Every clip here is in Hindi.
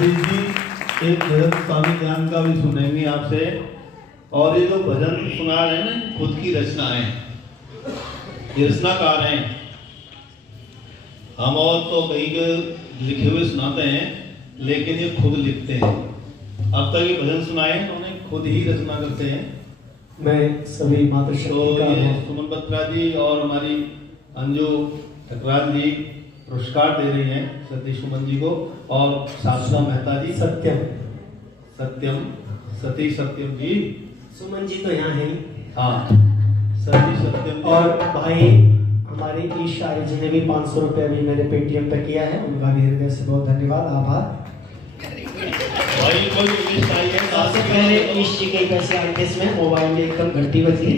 सतीश जी एक भजन स्वामी ज्ञान का भी सुनेंगे आपसे। और ये जो भजन सुना रहे हैं ना, खुद की रचना है, ये रचनाकार हैं। हम और तो कहीं के लिखे हुए सुनाते हैं, लेकिन ये खुद लिखते हैं। अब तक ये भजन सुनाए उन्होंने खुद ही रचना करते हैं। मैं सभी मातृशक्ति तो का ये सुमन बत्रा जी और हमारी अंजू ठकराल जी पुरस्कार दे रही हैं सतीश सुमन जी को, और शास्त्रा मेहता जी सत्यम सतीश सत्यम जी, सुमन जी तो यहाँ है। हाँ सतीश सत्यम और भाई हमारे ईश आर्य जी ने भी 500 रुपये अभी मेरे पेटीएम पे किया है, उनका भी हृदय से बहुत धन्यवाद, आभार। भाई कोई लिस्ट आई है सबसे पहले ईश जी के पैसे आए थे, इसमें मोबाइल में एकदम घंटी बजी,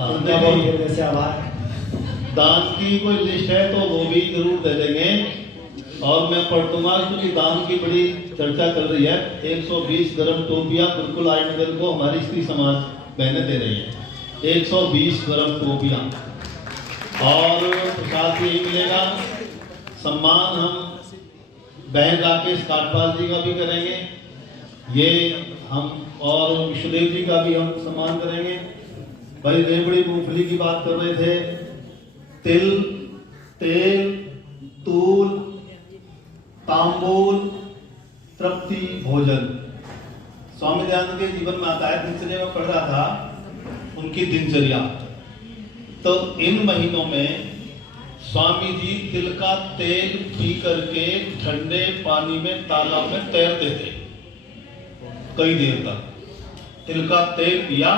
उनका बहुत हृदय से आभार। दान की कोई लिस्ट है तो वो भी जरूर दे देंगे। और मैं पढ़ दूंगा क्योंकि दान की बड़ी चर्चा चल रही है। 120 गरम टोपियां बिल्कुल आयनगर को हमारी स्त्री समाज बहनें दे रही है, 120 गरम टोपियां। और प्रसाद यही मिलेगा। सम्मान हम बहन राकेश काटपाल जी का भी करेंगे, ये हम, और विश्वदेव जी का भी हम सम्मान करेंगे। भाई रेवड़ी मूंगफली की बात कर रहे थे, तिल, तेल, तूल, तांबूल, तृप्ति, भोजन, स्वामी दयानंद के जीवन में आता है। दिनचर्या में पढ़ रहा था उनकी दिनचर्या, तो इन महीनों में स्वामी जी तिल का तेल पी करके ठंडे पानी में तालाब में तैरते थे कई देर तक। तिल का तेल पिया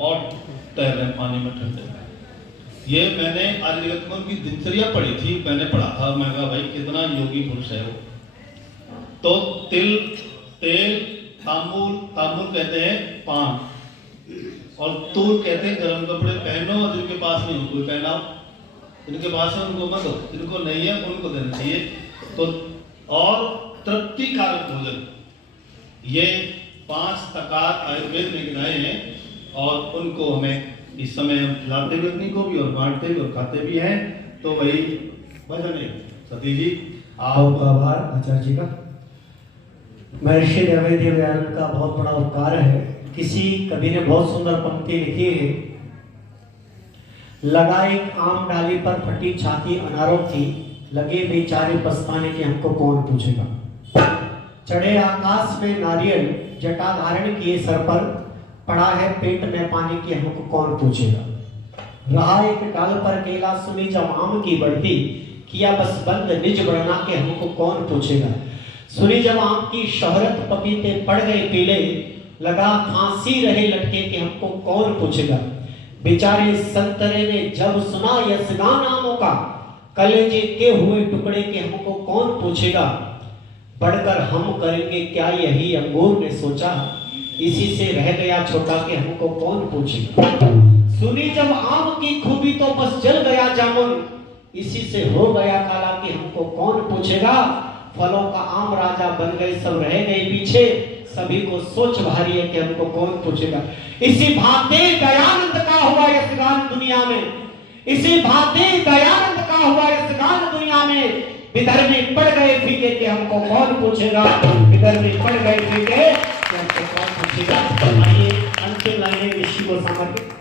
और तैर रहे पानी में ठंडे। ये मैंने आर्य जगत में उनकी दिनचर्या पढ़ी थी, मैंने पढ़ा था। मैं कहा भाई कितना योगी पुरुष है वो। तो तिल, तेल, तांबूल, तांबूल कहते हैं पान, और तूल कहते हैं गर्म कपड़े पहनो, और जिनके पास नहीं उनको पहनाओ, जिनके पास है उनको मत दो, जिनको नहीं है उनको देना चाहिए। तो और तृप्ति कारक भोजन, ये 5 तकार आयुर्वेद में गिनाए हैं, और उनको हमें इस समय हम खिलाते भी अपनी को भी और बांटते भी और खाते भी हैं। तो वही भजन है। सतीश जी आपका आभार आचार्य जी का। महर्षि देवदयानंद का बहुत बड़ा उपकार है। किसी कवि ने बहुत सुंदर पंक्ति लिखी है, लगा एक आम डाली पर फटी छाती अनारों की, लगे बेचारे पछताने के हमको कौन पूछेगा। चढ़े आकाश में नारियल, जटा धारण किए सर पर, पड़ा है पेट में पानी की हमको कौन पूछेगा। रहा एक डाल पर केला, सुनी जब आम की बढ़ती, किया बस बंद निज बढ़ना के हमको कौन पूछेगा। सुनी जब आम की शोहरत, पपीते पड़ गए पीले, लगा फांसी रहे लटके के हमको कौन पूछेगा। बेचारे संतरे ने जब सुना यशगान आमों का, कलेजे के हुए टुकड़े के हमको कौन पूछेगा। बढ़कर हम करेंगे क्या यही अंगूर ने सोचा, इसी से रह गया छोटा के हमको कौन पूछेगा। सुनी जब आम की खूबी तो बस जल गया जामुन, इसी से हो गया काला कि हमको कौन पूछेगा। फलों का आम राजा बन गए सब रह गए पीछे, सभी को सोच भारी है कि हमको कौन पूछेगा। इसी भांति दयानंद का हुआ यशगान दुनिया में, इसी भांति दयानंद का हुआ यशगान दुनिया में। विदर्भी पड़ गए फीके कि हमको कौन पूछेगा, विदर्भी पड़ गए फीके कि हमको कौन पूछेगा। आइए अंतिम लाइनें ऋषि को समर्पित।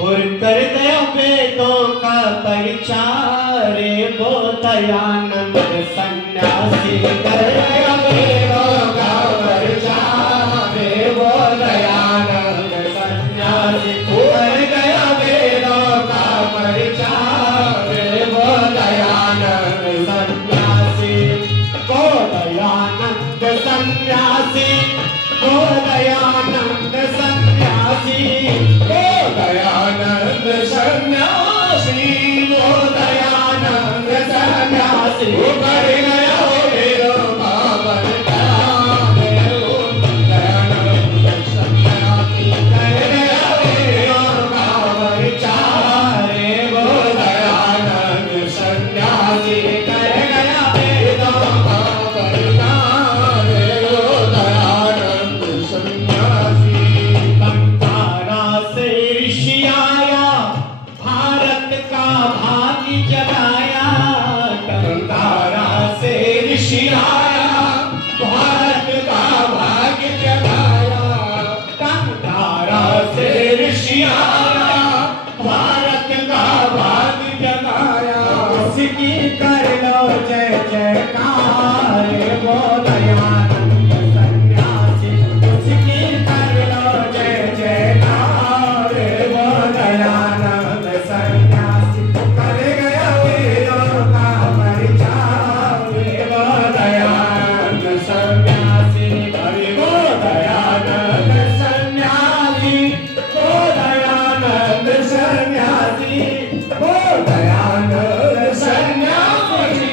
और कर दया वेदों का परिचार, वो दयानंद सन्यासी। कर दया वेदों का परिचार, वो दयानंद सन्यासी। कर दया वेदों का परिचार, वो दयानंद सन्यासी। वो दयानंद सन्यासी, वो दयानंद सन्यासी, वो दयानंद सन्यासी, वो दयानंद सन्यासी। वो कर गया वेदों का उसकी कर लो जय जयकार वो दयानंद सन्यासी उसकी कर लो जय जयकार वो दयानंद सन्यासी कर गया वीरों का परिचार वो दयानंद सन्यासी हरि वो दयानंद सन्यासी वो दयानंद सन्यासी वो दयानंद सन्यासी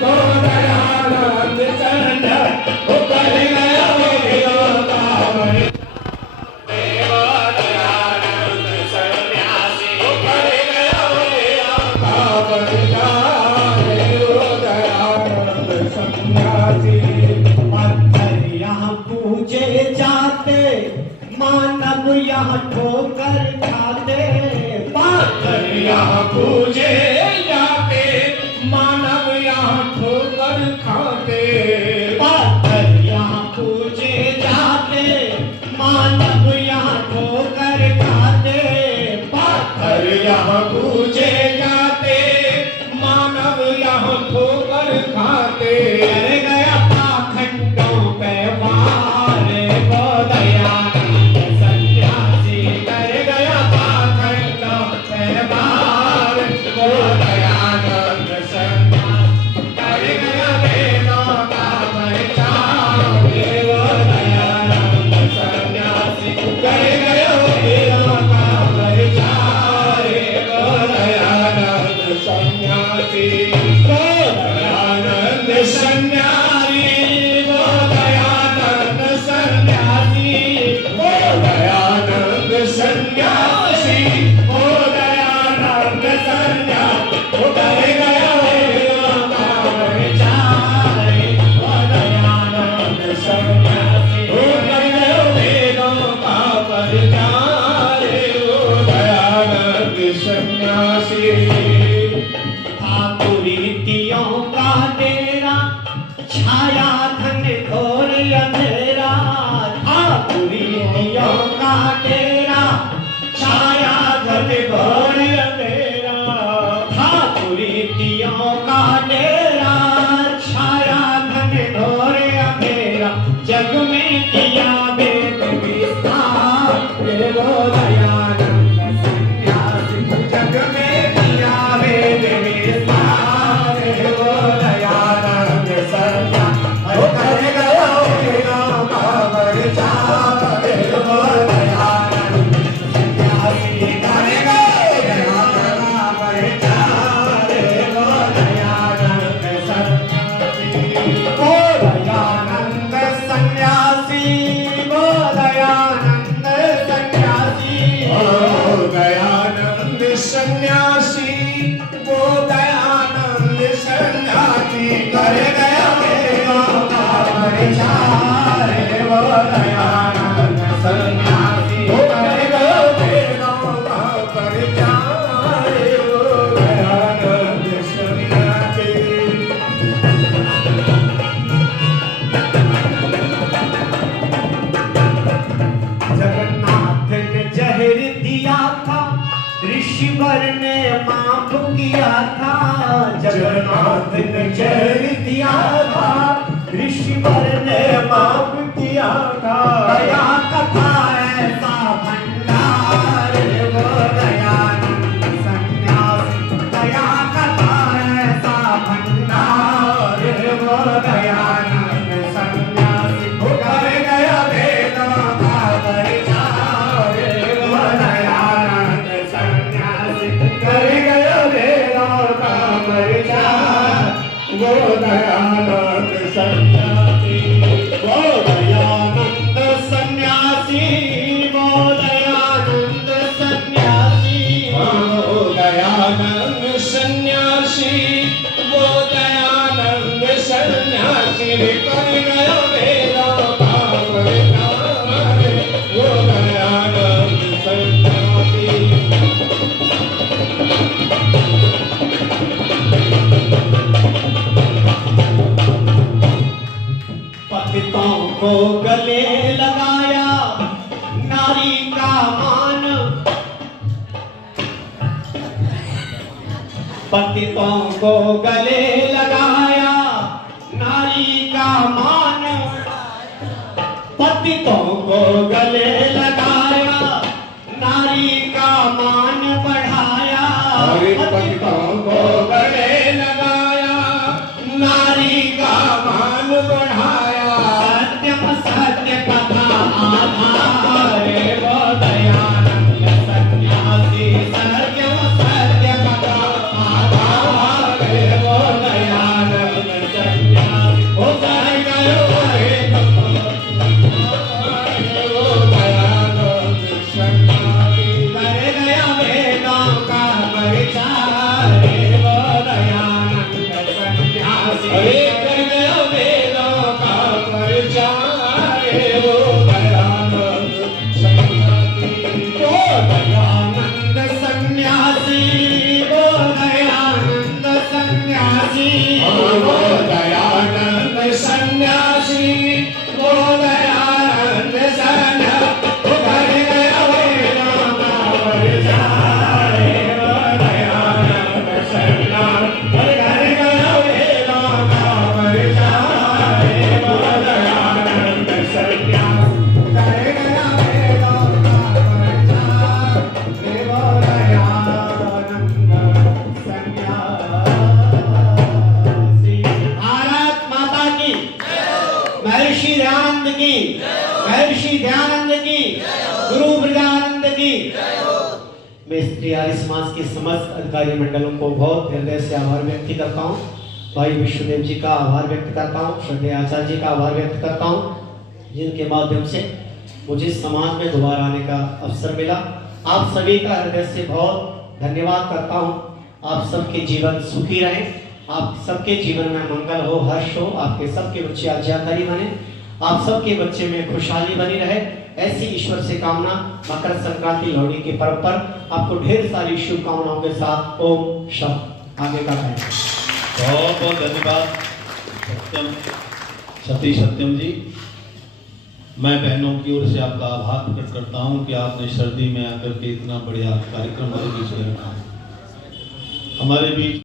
वो दयानंद सन्यासी वो कर गया वीरों का परिचार वो दयानंद सन्यासी वो कर गया वीरों का परिचार वो दयानंद सन्यासी पत्थर यहाँ पूजे जाते मानव यहाँ ठोकर खाते पत्थर यहाँ पूजे जाते मानव यहाँ ठोकर खाते पत्थर यहाँ पूजे जाते मानव यहाँ ठोकर खाते पत्थर यहाँ पूजे जाते मानव यहाँ ठोकर खाते कर गया पाखंडों पे वार वो दयानंद सन्यासी कर गया पाखंडों पे वार वो दयानंद सन्यासी कर गया वेदों का परिचार वो दयानंद सन्यासी कर गया वेदों का परिचार वो दयानंद सन्यासी वो दयानंद सन्यासी वो दयानंद सन्यासी वो दयानंद सन्यासी वो दयानंद सन्यासी वो कर गया वेदों का परिचार वो दयानंद सन्यासी वो कर गया वेदों का परिचार वो दयानंद सन्यासी ठाकुरी विद्यों का डेरा छाया धन घोर अंधेरा ठाकुरी विद्यों का डेरा छाया धन घोर अंधेरा ठाकुरी विद्यों का डेरा छाया धन घोर अंधेरा जग में किया वेद विस्तार वो दयानंद सन्यासी जग में किया वेद विस्तार वो दयानंद सन्यासी वो कर गया वेदों का परिचार वो दयानंद सन्यासी कर गया वेदों का परिचार वो दयानंद सन्यासी वो दयानंद सन्यासी वो दयानंद सन्यासी वो दयानंद सन्यासी वो दयानंद सन्यासी कर गया वेदों का परिचार वो दयानंद सन्यासी वो कर गया वेदों का परिचार वो दयानंद सन्यासी जगन्नाथ ने जहर दिया था ऋषिवर ने माफ किया था जगन्नाथ ने जहर दिया था ऋषिवर ने माफ किया था दया कथा ऐसा भंडार वो दयानंद सन्यासी दया कथा ऐसा भंडार वो दयानंद सन्यासी वो कर गया वेदों का परिचार वो दयानंद सन्यासी कर गया वेदों का परिचार वो दयानंद सन्यासी वो दयानंद सन्यासी वो दयानंद सन्यासी वो दयानंद सन्यासी वो दयानंद सन्यासी कर गया वेदों का परिचार वो दयानंद सन्यासी पतितों को गले लगाया नारी का मान पतितों को गले लगाया नारी का मान, पतितों को गले लगाया नारी का मान बढ़ाया, पतितों को गले लगाया नारी का मान बढ़ाया। सत्यम सत्य कथा आधार वो दयानंद सन्यासी, सत्यम सत्य कथा आधार वो दयानंद सन्यासी। हो जाए गयो रे वो दयानंद सन्यासी, कर गया वेदों का परिचार वो दयानंद सन्यासी। अरे कर गया वेदों का परिचार वो दयानंद सन्यासी। वो दयानंद सन्यासी, वो दयानंद सन्यासी, वो दयानंद सन्यासी, वो दयानंद सन्यासी। वो कर गया वेदों का परिचार वो दयानंद सन्यासी। कर गया वेदों का परिचार वो दयानंद सन्यासी। कर गया वेदों का परिचार वो दयानंद सन्यासी। भारत माता की, महर्षि दयानंद की, महर्षि दयानंद की, गुरु ब्रजानंद की। मैं स्त्री आर्य समाज के समस्त अधिकारी मंडलों को बहुत हृदय से आभार व्यक्त करता हूँ। भाई विश्वदेव जी का आभार व्यक्त करता हूँ, श्रद्धेय आचार्य जी का आभार व्यक्त करता हूँ, जिनके माध्यम से मुझे समाज में दोबारा आने का अवसर मिला। आप सभी का हृदय से बहुत धन्यवाद करता हूँ। आप सबके जीवन सुखी रहें, आप सबके जीवन में मंगल हो, हर्ष हो, आपके सबके बच्चे आज्ञाकारी बने, आप सबके बच्चे में खुशहाली बनी रहे, ऐसी ईश्वर से कामना। मकर संक्रांति लोहड़ी के पर्व पर आपको ढेर सारी शुभकामनाओं के साथ ओम शब्द आगे का कहें। बहुत बहुत धन्यवाद सत्यम, सती सत्यम जी। मैं बहनों की ओर से आपका आभार प्रकट करता हूं कि आपने सर्दी में आकर के इतना बढ़िया कार्यक्रम हमारे बीच में रखा। हमारे बीच